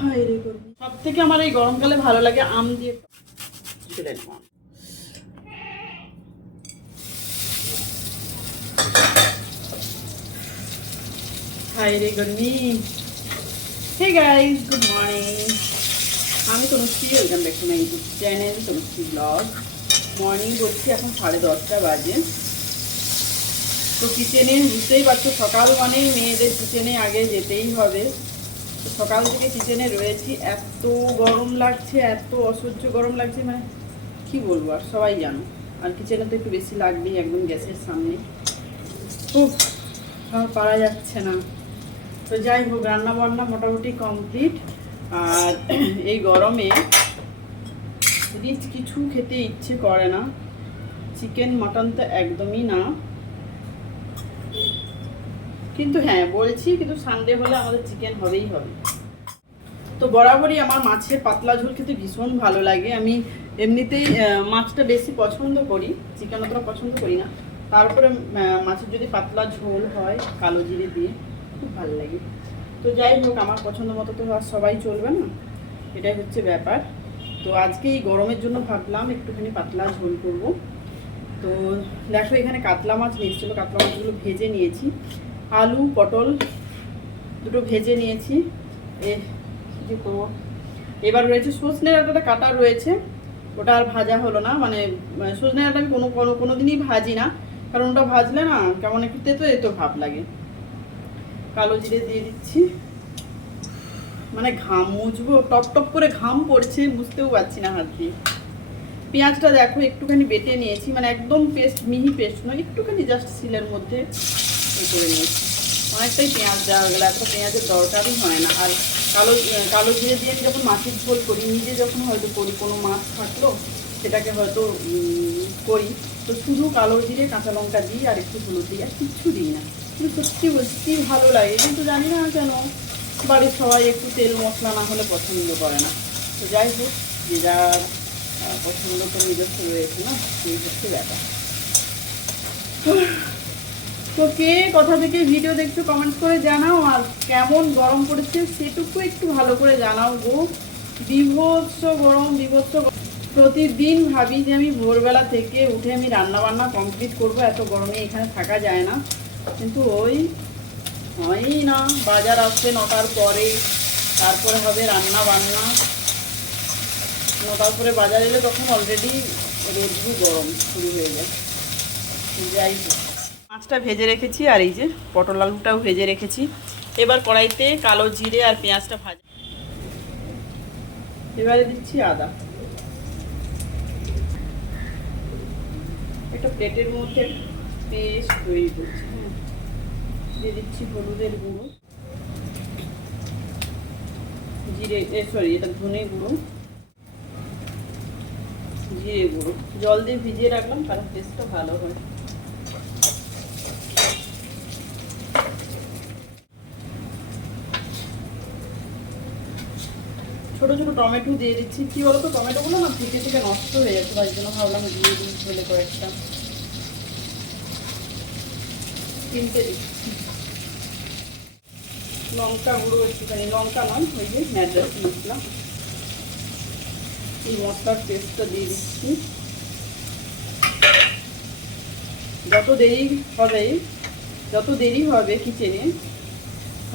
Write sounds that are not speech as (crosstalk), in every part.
High আমার এই গরমকালে ভালো লাগে আম দিয়ে। আমি Tanushree welcome back to my YouTube channel Tanushree blog morning বলছি এখন সাড়ে দশটা বাজে। তো কিচেনে বুঝতেই পারছ, সকাল মানে মেয়েদের কিচেনে আগে যেতেই হবে। সকাল থেকে কিচেনে রয়েছি। এত গরম লাগছে, এত অসহ্য গরম লাগছে মানে কি বলব আর, সবাই জানো। আর কিচেনে তো একটু বেশি লাগবেই একদম গ্যাসের সামনে। খুব পারা যাচ্ছে না। তো যাই হোক রান্না বান্না মোটামুটি কমপ্লিট আর (clears throat) এই গরমে রিচ কিছু খেতে ইচ্ছে করে না। চিকেন, মাটন তো একদমই না। কিন্তু হ্যাঁ বলছি কিন্তু সানডে হলে আমাদের চিকেন হবেই হবে। তো বরাবরই আমার মাছের পাতলা ঝোল খেতে ভীষণ ভালো লাগে। আমি এমনিতেই মাছটা বেশি পছন্দ করি চিকেন অতটা পছন্দ করি না। তারপরে মাছের যদি পাতলা ঝোল হয়, কালো জিরে দিয়ে, খুব ভালো লাগে। তো যাই হোক, আমার পছন্দ মতো তো সবাই চলবে না। এটাই হচ্ছে ব্যাপার। তো আজকে এই গরমের জন্য ভাবলাম একটুখানি পাতলা ঝোল করব। তো দেখো, এখানে কাতলা মাছ নিয়ে এসেছিল কাতলা মাছগুলো ভেজে নিয়েছি। আলু পটল দুটো ভেজে নিয়েছি। এ করব? এবার রয়েছে সজনে ডাঁটাটা কাটা রয়েছে। ওটা আর ভাজা হলো না মানে আহ, সজনে ডাঁটা কোনো কোনো কোনো দিনই ভাজি না। কারণ ওটা ভাজলে না কেমন একটু তেতো তেতো ভাব লাগে। কালো জিরে দিয়ে দিচ্ছি। মানে ঘাম মুছবো টপ টপ করে ঘাম পড়ছে বুঝতেও পারছি না হাত দিয়ে। পেঁয়াজটা দেখো একটুখানি বেটে নিয়েছি মানে একদম পেস্ট মিহি পেস্ট নয় একটুখানি জাস্ট সিলের মধ্যে এ করে নিয়েছি অনেকটাই পেঁয়াজ দেওয়া গেলো এতটা পেঁয়াজের দরকারই হয় না। আর কালো কালো জিরে দিয়ে যখন মাছের ঝোল করি, নিজে যখন হয়তো করি, কোনো মাছ থাকল সেটাকে হয়তো করি। তো শুধু কালো জিরে, কাঁচা লঙ্কা দিই আর একটু হলুদ দিই, আর কিচ্ছু দিই না। কিন্তু সত্যি বলছি ভালো লাগে। কিন্তু জানি না কেন, বাড়ির সবাই একটু তেল মশলা না হলে পছন্দ করে না। তো যাই হোক, যে যার পছন্দ তো নিজস্ব রয়েছে না, সেই হচ্ছে ব্যাপার। তো কে কোথা থেকে ভিডিও দেখছ কমেন্ট করে জানাও, আর কেমন গরম পড়েছে সেটুকু একটু ভালো করে জানাও গো। বিভৎস গরম, বিভৎস প্রতিদিন ভাবি যে আমি ভোরবেলা থেকে উঠে আমি রান্না বান্না কমপ্লিট করব, এত গরমে এখানে থাকা যায় না। কিন্তু ওই, হয়ই না, বাজার আসবে নটার পরে তারপরে হবে রান্না বান্না নটার পরে বাজার এলে তখন অলরেডি রোদ্রু গরম শুরু হয়ে যায়। যাই হোক। মাছটা ভেজে রেখেছি আর এই যে পটল আলুটাও ভেজে রেখেছি। এবার কড়াইতে কালো জিরে আর পেঁয়াজটা ভাজা। এবারে দিচ্ছি আদা। একটা প্লেটের মধ্যে পেস্ট তৈরি করছি। দিয়ে দিচ্ছি হলুদের গুঁড়ো। জিরে সরি, এটা ধনে গুঁড়ো। জিরে গুঁড়ো। জল দিয়ে ভিজিয়ে রাখলাম কারণ টেস্টটা ভালো হয়। ছোট ছোট টমেটো দিয়ে দিচ্ছি। কি বলতো, টমেটোগুলো না থেকে থেকে নষ্ট হয়ে যাচ্ছে, তাই জন্য ভাবলাম দিয়ে দিই ঝোলে কয়েকটা কিনতে লঙ্কা গুঁড়ো একটুখানি, লঙ্কা নয়, ওই যে ম্যাড্রাস মশলা এই মশলার পেস্টটা দিয়ে দিচ্ছি। যত দেরি হবে, যত দেরি হবে কিচেনে,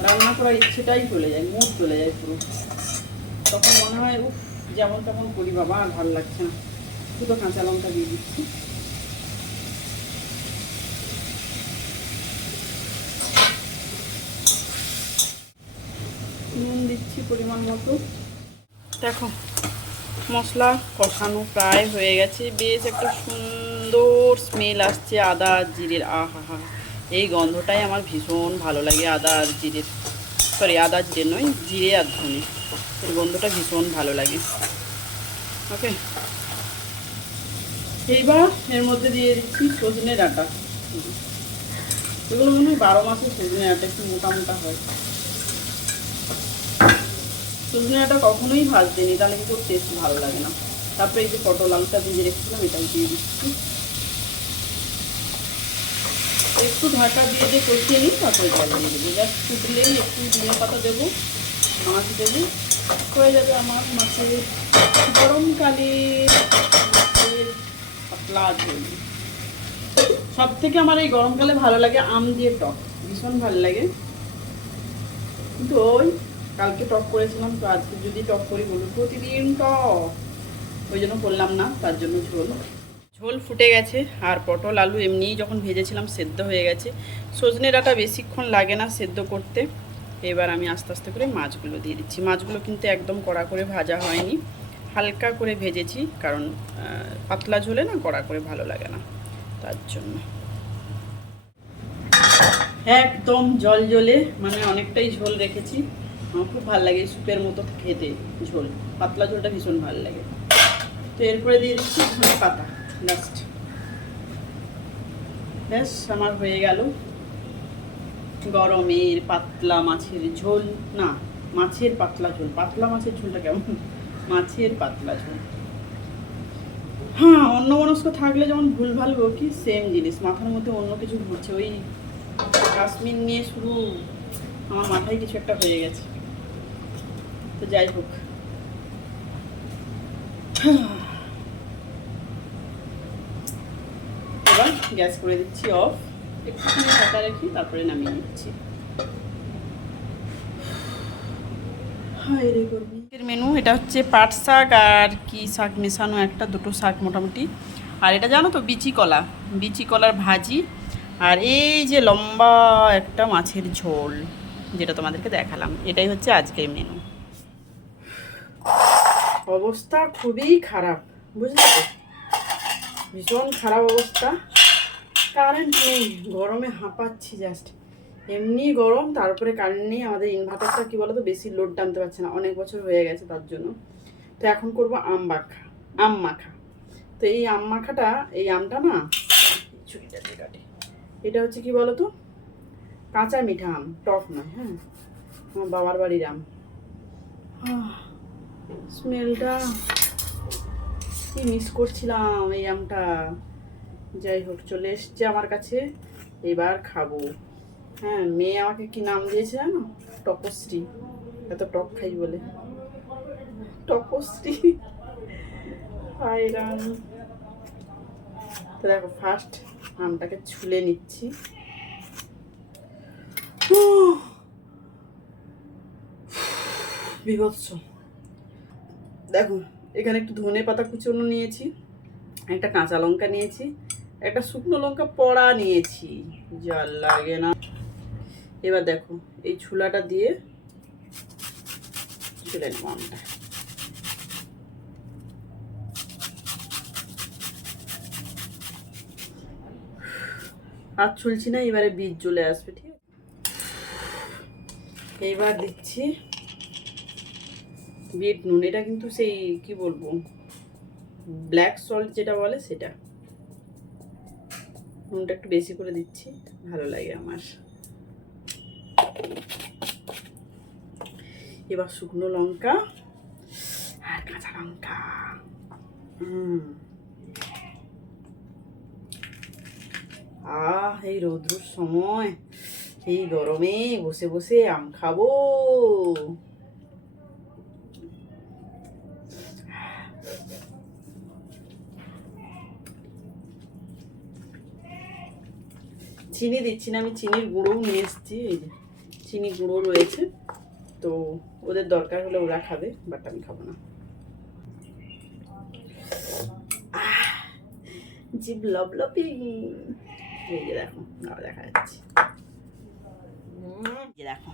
রান্না করার ইচ্ছেটাই চলে যায়, মুড চলে যায় পুরো। তখন মনে হয়, উফ, যেমন তেমন করি বাবা, আর ভালো লাগছে না। দুটো কাঁচা লঙ্কা দিয়ে দিচ্ছি। নুন দিচ্ছি পরিমাণ মতো। দেখো, মশলা কষানো প্রায় হয়ে গেছে। বেশ একটা সুন্দর স্মেল আসছে আদা আর জিরের। আহা হা এই গন্ধটাই আমার ভীষণ ভালো লাগে, আদা আর জিরের। সরি আদা জিরে নয়, জিরে আর ধনে। এর গন্ধটা ভীষণ ভালো লাগে। ওকে এইবার এর মধ্যে দিয়ে দিচ্ছি সজনে ডাঁটা। এগুলো মনে হয় বারো মাসে সজনে ডাঁটা, একটু মোটা মোটা হয়। সজনে ডাঁটা কখনোই ভাজতে নি তাহলে কিন্তু টেস্ট ভালো লাগে না। তারপরে এই যে পটল আলুটা ভিজে রেখেছিলাম, এটাও দিয়ে দিচ্ছি। একটু ঢাকা দিয়ে দিয়ে কষিয়ে নিই, তারপরে জল দিয়ে দেবো। জাস্ট ফুটলেই একটু ধনে পাতা দেবো। মাছ দেবে। হয়ে যাবে আমার মাছের গরমকালে মাছের পাতলা সব থেকে আমার এই গরমকালে ভালো লাগে আম দিয়ে টক, ভীষণ ভালো লাগে। কিন্তু ওই কালকে টক করেছিলাম, তো আজকে যদি টক করি বলুন, প্রতিদিন টক। ওই জন্য করলাম না, তার জন্য ঝোল। ঝোল ফুটে গেছে, আর পটল, আলু এমনিই যখন ভেজেছিলাম, সেদ্ধ হয়ে গেছে। সজনে ডাঁটা বেশিক্ষণ লাগে না সেদ্ধ করতে। এবার আমি আস্তে আস্তে করে মাছগুলো দিয়ে দিচ্ছি। মাছগুলো কিন্তু একদম কড়া করে ভাজা হয়নি। হালকা করে ভেজেছি কারণ পাতলা ঝোলে না কড়া করে ভালো লাগে না। তার জন্য। একদম জল জলে মানে অনেকটাই ঝোল রেখেছি। আমার খুব ভালো লাগে স্যুপের মতো খেতে ঝোল। পাতলা ঝোলটা ভীষণ ভালো লাগে। তো এরপরে দিয়ে দিচ্ছি ধনে পাতা লাস্ট ব্যাস, আমার হয়ে গেল। গরমের পাতলা মাছের ঝোল, না, মাছের পাতলা ঝোল, পাতলা মাছের ঝোলটা কেমন? মাছের পাতলা ঝোল। হ্যাঁ অন্য মনস্ক থাকলে যেমন ভুলভাল বকি সেম জিনিস, মাথার মধ্যে অন্য কিছু ঘুরছে। ওই কাশ্মীর নিয়ে শুরু, আমার মাথায় কিছু একটা হয়ে গেছে। তো যাই হোক। এবার গ্যাস করে দিচ্ছি অফ। একটুখানি ঢাকা রাখি তারপরে নামিয়ে নিচ্ছি। হায় এর মেনু এটা হচ্ছে পাট শাক আর কি শাক মেশানো একটা দুটো শাক মোটামুটি। আর এটা জানো তো বিচি কলা। বিচি কলার ভাজি। আর এই যে লম্বা একটা মাছের ঝোল যেটা তোমাদেরকে দেখালাম এটাই হচ্ছে আজকের মেনু অবস্থা খুবই খারাপ বুঝলে তো? ভীষণ খারাপ অবস্থা। কারেন্ট নেই, গরমে হাঁপাচ্ছি জাস্ট এমনি গরম, তারপরে কারেন্ট নেই, আমাদের ইনভার্টারটা কি বলতো, বেশি লোড টানতে পারছে না, অনেক বছর হয়ে গেছে তার জন্য। তো এখন করব আম মাখা আম মাখা। তো এই আম মাখাটা, এই আমটা না, এটা হচ্ছে কি বলতো, কাঁচা মিঠা আম, টক নয় হ্যাঁ আমার বাবার বাড়ির আম। স্মেলটা কি মিস করছিলাম এই আমটা। যাই হোক, চলে এসছে আমার কাছে। এবার খাব। হ্যাঁ মেয়ে আমাকে কি নাম দিয়েছে জানো? টপশ্রী এত টক খাই বলে। টপশ্রী হাই রাম। তো দেখো ফার্স্ট আমটাকে ছুলে নিচ্ছি। বিভৎস। দেখো, এখানে একটু ধনে পাতা কুচনো নিয়েছি, একটা কাঁচা লঙ্কা নিয়েছি একটা শুকনো লঙ্কা পড়া নিয়েছি। জল লাগে না। এবার দেখো, এই ছুলাটা দিয়ে ছুলে নেব আর ছুলছি না, এবারে বীজ চলে আসবে, ঠিক আছে? এইবার দিচ্ছি বিট নুন। এটা কিন্তু সেই, কি বলব, ব্ল্যাক সল্ট যেটা বলে সেটা। নুনটা একটু বেশি করে দিচ্ছি, ভালো লাগে আমার। এবার শুকনো লঙ্কা আর কাঁচা লঙ্কা। আহ, এই রৌদ্রুর সময়, এই গরমে বসে বসে আম খাব। চিনি দিচ্ছি না, আমি চিনির গুঁড়োও নিয়ে এসেছি, এই যে চিনি গুঁড়ো রয়েছে। তো ওদের দরকার হলে ওরা খাবে, বাট আমি খাব না। জিভ লবলবি এই যে দেখো, আবার দেখা যাচ্ছে। দেখো,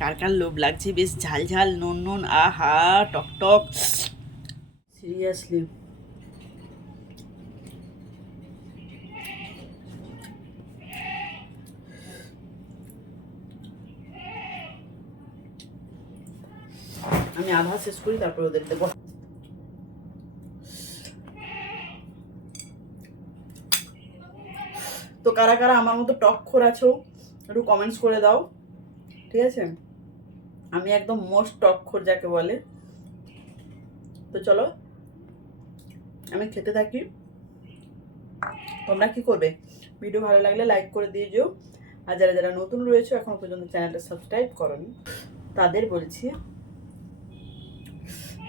কার কার লোভ লাগছে, বেশ ঝাল ঝাল, নুন নুন, আহা, টক টক। সিরিয়াসলি আমি আধা শেষ করি, তারপর ওদের দেবো। তো কারা কারা আমার মতো টক খোর আছো, একটু কমেন্টস করে দাও, ঠিক আছে? আমি একদম মোস্ট টক খোর যাকে বলে। তো চলো, আমি খেতে থাকি। তোমরা কি করবে? ভিডিও ভালো লাগলে লাইক করে দিয়ে যেও। আর যারা যারা নতুন রয়েছে, এখনও পর্যন্ত চ্যানেলটা সাবস্ক্রাইব করনি, তাদের বলছি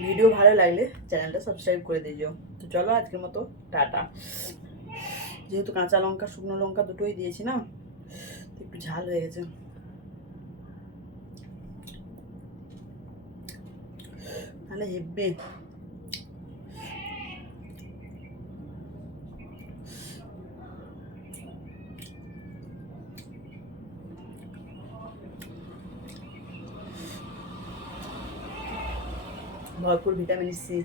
ভিডিও ভালো লাগলে চ্যানেলটা সাবস্ক্রাইব করে দিও তো চলো আজকের মতো, টাটা। যেহেতু কাঁচা লঙ্কা, শুকনো লঙ্কা দুটোই দিয়েছি না, একটু ঝাল হয়ে গেছে। তাহলে হেব্বে। ভরপুর ভিটামিন সি।